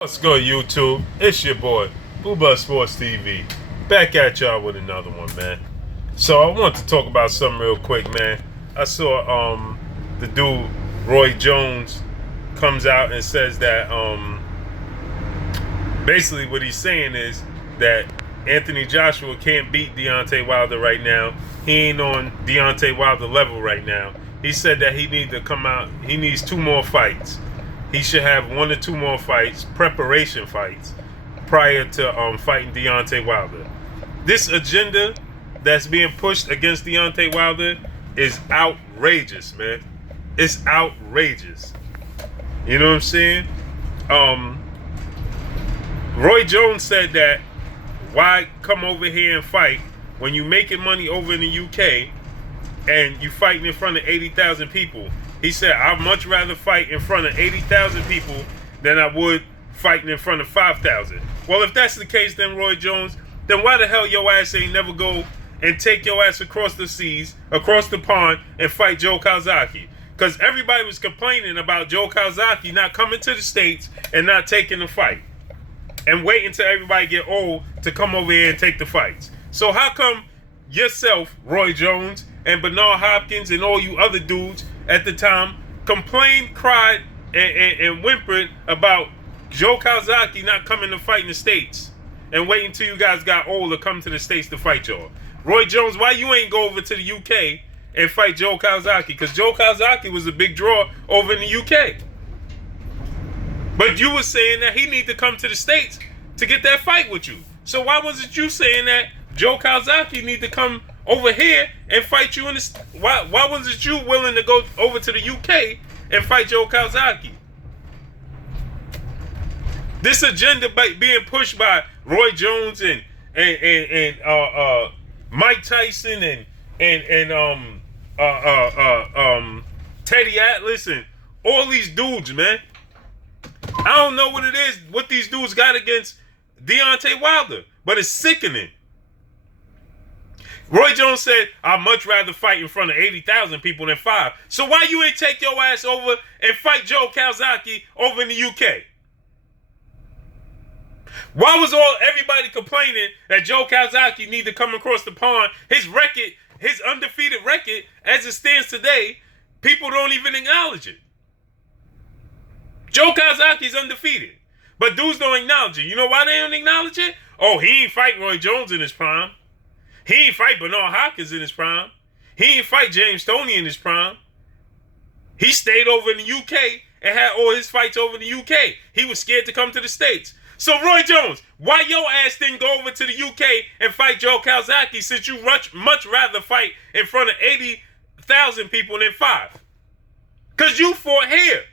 What's good, YouTube? It's your boy, Booba Sports TV. Back at y'all with another one, man. So I want to talk about something real quick, man. I saw the dude Roy Jones comes out and says that basically what he's saying is that Anthony Joshua can't beat Deontay Wilder right now. He ain't on Deontay Wilder level right now. He said that he needs to come out. He needs 2 more fights. He should have 1 or 2 more fights, preparation fights, prior to fighting Deontay Wilder. This agenda that's being pushed against Deontay Wilder is outrageous, man. It's outrageous. You know what I'm saying? Roy Jones said that why come over here and fight when you making money over in the UK and you fighting in front of 80,000 people? He said, I'd much rather fight in front of 80,000 people than I would fighting in front of 5,000. Well, if that's the case, then Roy Jones, then why the hell your ass ain't never go and take your ass across the seas, across the pond, and fight Joe Calzaghe? Because everybody was complaining about Joe Calzaghe not coming to the States and not taking the fight. And waiting until everybody get old to come over here and take the fights. So how come yourself, Roy Jones, and Bernard Hopkins, and all you other dudes at the time complained, cried, and whimpered about Joe Calzaghe not coming to fight in the States and waiting until you guys got old to come to the States to fight y'all? Roy Jones, why you ain't go over to the UK and fight Joe Calzaghe? Because Joe Calzaghe was a big draw over in the UK. But you were saying that he need to come to the States to get that fight with you. So why wasn't you saying that Joe Calzaghe need to come over here and fight you in the... Why wasn't you willing to go over to the UK and fight Joe Calzaghe? This agenda being pushed by Roy Jones and Mike Tyson and Teddy Atlas and all these dudes, man. I don't know what it is, what these dudes got against Deontay Wilder, but it's sickening. Roy Jones said, I'd much rather fight in front of 80,000 people than 5. So why you ain't take your ass over and fight Joe Calzaghe over in the UK? Why was everybody complaining that Joe Calzaghe need to come across the pond? His record, his undefeated record, as it stands today, people don't even acknowledge it. Joe Calzaghe's undefeated, but dudes don't acknowledge it. You know why they don't acknowledge it? Oh, he ain't fight Roy Jones in his prime. He ain't fight Bernard Hopkins in his prime. He ain't fight James Toney in his prime. He stayed over in the UK and had all his fights over in the UK. He was scared to come to the States. So Roy Jones, why your ass didn't go over to the UK and fight Joe Calzaghe since you much rather fight in front of 80,000 people than 5? Because you fought here.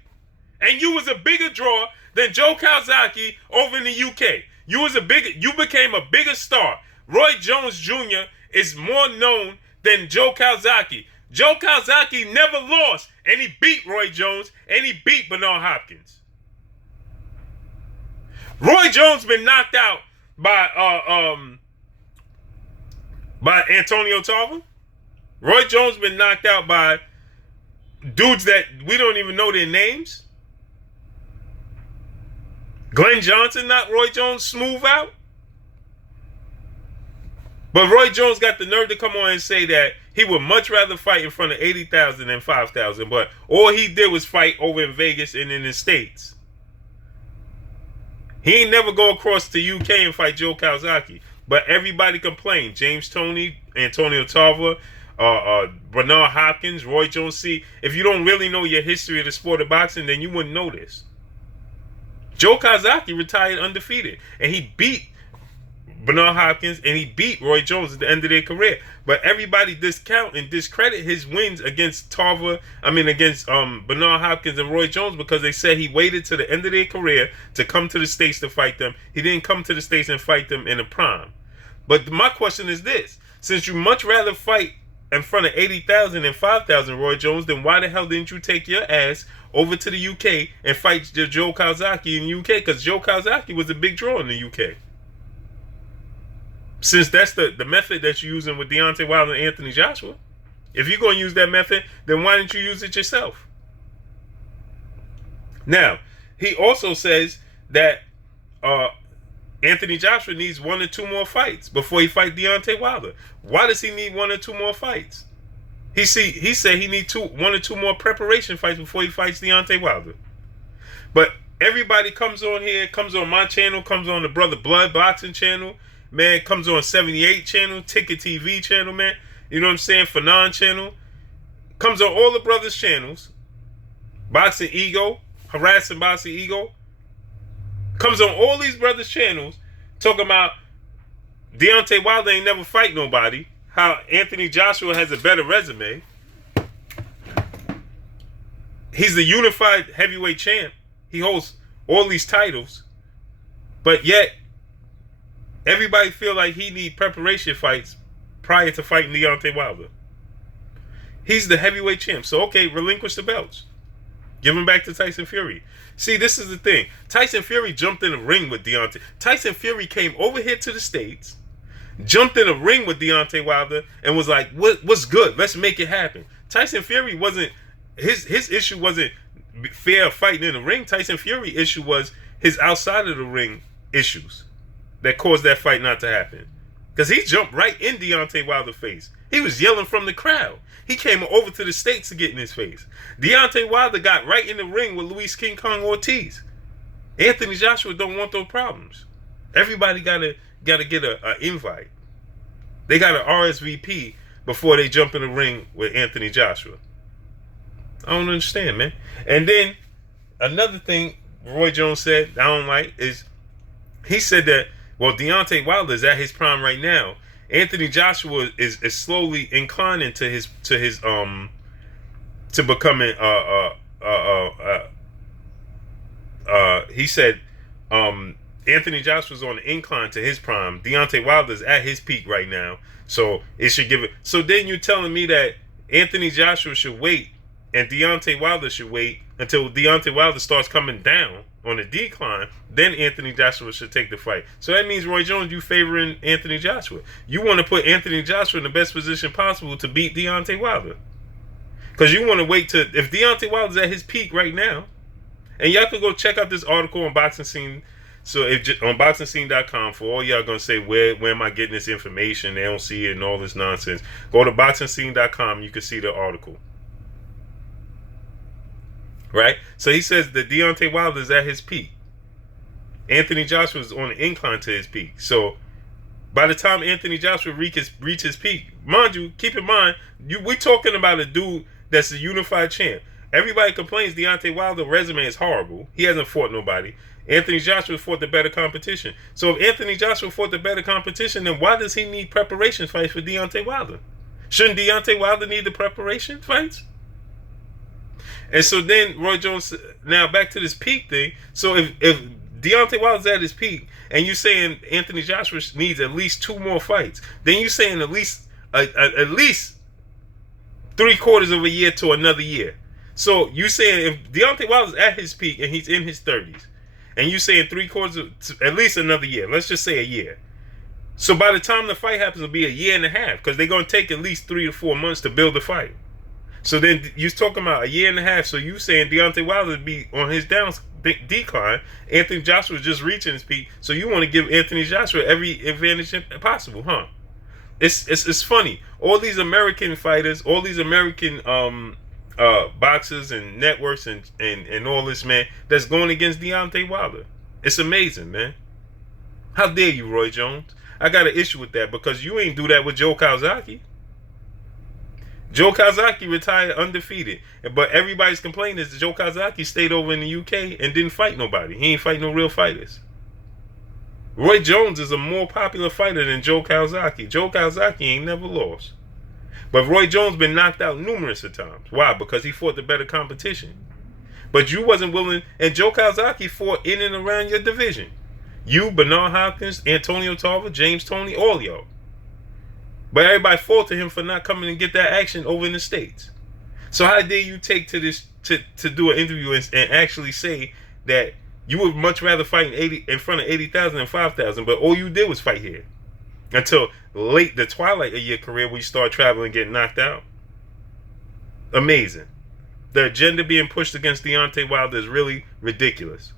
And you was a bigger draw than Joe Calzaghe over in the UK. You became a bigger star. Roy Jones Jr. is more known than Joe Calzaghe. Joe Calzaghe never lost, and he beat Roy Jones, and he beat Bernard Hopkins. Roy Jones been knocked out by Antonio Tarver. Roy Jones been knocked out by dudes that we don't even know their names. Glenn Johnson knocked Roy Jones smooth out. But Roy Jones got the nerve to come on and say that he would much rather fight in front of 80,000 than 5,000. But all he did was fight over in Vegas and in the States. He ain't never go across to UK and fight Joe Calzaghe. But everybody complained. James Toney, Antonio Tarver, Bernard Hopkins, Roy Jones. See, if you don't really know your history of the sport of boxing, then you wouldn't know this. Joe Calzaghe retired undefeated. And he beat Bernard Hopkins, and he beat Roy Jones at the end of their career. But everybody discount and discredit his wins against Bernard Hopkins and Roy Jones because they said he waited to the end of their career to come to the States to fight them. He didn't come to the States and fight them in the prime. But my question is this. Since you much rather fight in front of 80,000 than 5,000, Roy Jones, then why the hell didn't you take your ass over to the UK and fight Joe Calzaghe in the UK? Because Joe Calzaghe was a big draw in the UK. Since that's the method that you're using with Deontay Wilder and Anthony Joshua. If you're going to use that method, then why didn't you use it yourself? Now, he also says that Anthony Joshua needs 1 or 2 more fights before he fight Deontay Wilder. Why does he need 1 or 2 more fights? He said he needs 1 or 2 more preparation fights before he fights Deontay Wilder. But everybody comes on here, comes on my channel, comes on the Brother Blood Boxing channel, man, comes on 78 channel, Ticket TV channel, man. You know what I'm saying? Fanon channel. Comes on all the brothers' channels. Boxing Ego, Harassing Boxing Ego. Comes on all these brothers' channels talking about Deontay Wilder ain't never fight nobody. How Anthony Joshua has a better resume. He's the unified heavyweight champ. He holds all these titles. But yet, everybody feel like he need preparation fights prior to fighting Deontay Wilder. He's the heavyweight champ. So, okay, relinquish the belts. Give him back to Tyson Fury. See, this is the thing. Tyson Fury jumped in a ring with Deontay. Tyson Fury came over here to the States, jumped in a ring with Deontay Wilder, and was like, what's good? Let's make it happen. Tyson Fury wasn't, his issue wasn't fair fighting in the ring. Tyson Fury issue was his outside of the ring issues that caused that fight not to happen. Because he jumped right in Deontay Wilder's face. He was yelling from the crowd. He came over to the States to get in his face. Deontay Wilder got right in the ring with Luis King Kong Ortiz. Anthony Joshua don't want those problems. Everybody gotta get a invite. They got an RSVP before they jump in the ring with Anthony Joshua. I don't understand, man. And then another thing Roy Jones said I don't like is he said that, well, Deontay Wilder is at his prime right now. Anthony Joshua is slowly inclining to becoming he said Anthony Joshua's on the incline to his prime. Deontay Wilder's at his peak right now. So it should give it. So then you're telling me that Anthony Joshua should wait and Deontay Wilder should wait until Deontay Wilder starts coming down on a decline, then Anthony Joshua should take the fight. So that means, Roy Jones, you favoring Anthony Joshua. You want to put Anthony Joshua in the best position possible to beat Deontay Wilder. Because you want to wait to, if Deontay Wilder's at his peak right now, and y'all can go check out this article on Boxing Scene. So on BoxingScene.com, for all y'all going to say, where am I getting this information? They don't see it and all this nonsense. Go to BoxingScene.com, you can see the article. Right? So he says that Deontay Wilder is at his peak. Anthony Joshua is on the incline to his peak. So by the time Anthony Joshua reaches his peak, mind you, keep in mind, we're talking about a dude that's a unified champ. Everybody complains Deontay Wilder's resume is horrible. He hasn't fought nobody. Anthony Joshua fought the better competition. So if Anthony Joshua fought the better competition, then why does he need preparation fights for Deontay Wilder? Shouldn't Deontay Wilder need the preparation fights? And so then Roy Jones, now back to this peak thing. So if Deontay Wilder's at his peak, and you're saying Anthony Joshua needs at least 2 more fights, then you're saying at least 3/4 of a year to another year. So you saying if Deontay Wilder's at his peak and he's in his 30s, and you saying 3/4 at least another year, let's just say a year. So by the time the fight happens, it'll be a year and a half, because they're going to take at least 3 to 4 months to build the fight. So then you're talking about a year and a half. So you saying Deontay Wilder would be on his decline. Anthony Joshua is just reaching his peak. So you want to give Anthony Joshua every advantage possible, huh? It's funny. All these American fighters, all these American boxers and networks and all this, man, that's going against Deontay Wilder. It's amazing, man. How dare you, Roy Jones? I got an issue with that, because you ain't do that with Joe Calzaghe. Joe Calzaghe retired undefeated, but everybody's complaining is that Joe Calzaghe stayed over in the UK and didn't fight nobody. He ain't fight no real fighters. Roy Jones is a more popular fighter than Joe Calzaghe. Joe Calzaghe ain't never lost. But Roy Jones been knocked out numerous of times. Why? Because he fought the better competition. But you wasn't willing, and Joe Calzaghe fought in and around your division. You, Bernard Hopkins, Antonio Tarver, James Toney, all y'all. But everybody faulted him for not coming and get that action over in the States. So how dare you take to this to do an interview and actually say that you would much rather fight in front of 80,000 than 5,000, but all you did was fight here until the twilight of your career when you start traveling and getting knocked out? Amazing. The agenda being pushed against Deontay Wilder is really ridiculous.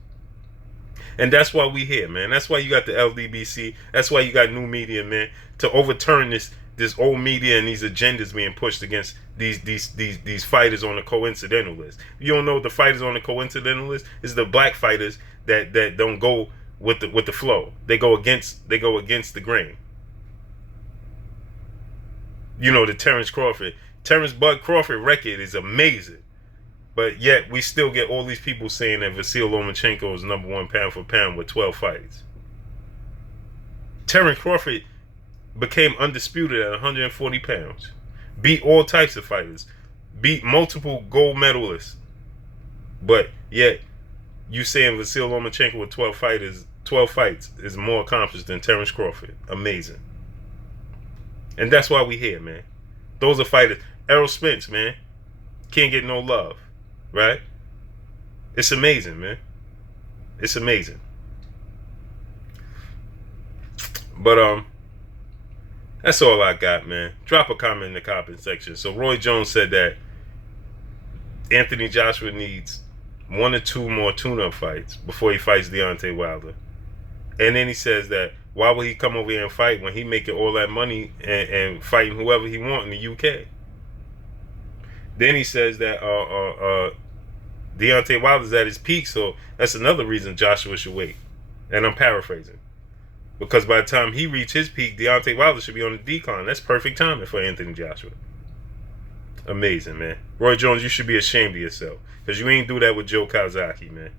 And that's why we here, man. That's why you got the LDBC. That's why you got new media, man, to overturn this old media and these agendas being pushed against these fighters on the coincidental list. You don't know what the fighters on the coincidental list is? The black fighters that don't go with the flow. They go against the grain. You know, the Terrence Bud Crawford record is amazing. But yet we still get all these people saying that Vasyl Lomachenko is number one pound for pound with 12 fights. Terrence Crawford became undisputed at 140 pounds. Beat all types of fighters. Beat multiple gold medalists. But yet you saying Vasyl Lomachenko with 12 fights is more accomplished than Terrence Crawford. Amazing. And that's why we here, man. Those are fighters. Errol Spence, man. Can't get no love. Right? It's amazing, man. It's amazing. But that's all I got, man. Drop a comment in the comment section. So Roy Jones said that Anthony Joshua needs 1 or 2 more tune-up fights before he fights Deontay Wilder. And then he says that why would he come over here and fight when he making all that money and fighting whoever he want in the UK? Then he says that Deontay Wilder's at his peak, so that's another reason Joshua should wait. And I'm paraphrasing. Because by the time he reaches his peak, Deontay Wilder should be on the decline. That's perfect timing for Anthony Joshua. Amazing, man. Roy Jones, you should be ashamed of yourself. Because you ain't do that with Joe Kawasaki, man.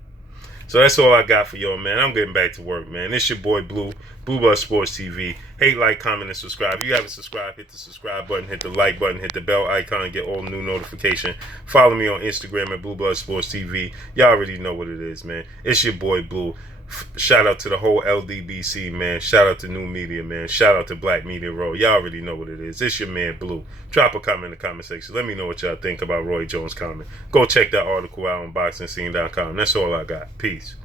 So that's all I got for y'all, man. I'm getting back to work, man. It's your boy Blue Blood Sports TV. Hate, like, comment, and subscribe. If you haven't subscribed, hit the subscribe button, hit the like button, hit the bell icon, and get all new notification. Follow me on Instagram at Blue Blood Sports TV. Y'all already know what it is, man. It's your boy Blue. Shout out to the whole LDBC, man. Shout out to New Media, man. Shout out to Black Media Row. Y'all already know what it is. It's your man Blue. Drop a comment in the comment section. Let me know what y'all think about Roy Jones' comment. Go check that article out on BoxingScene.com. That's all I got. Peace.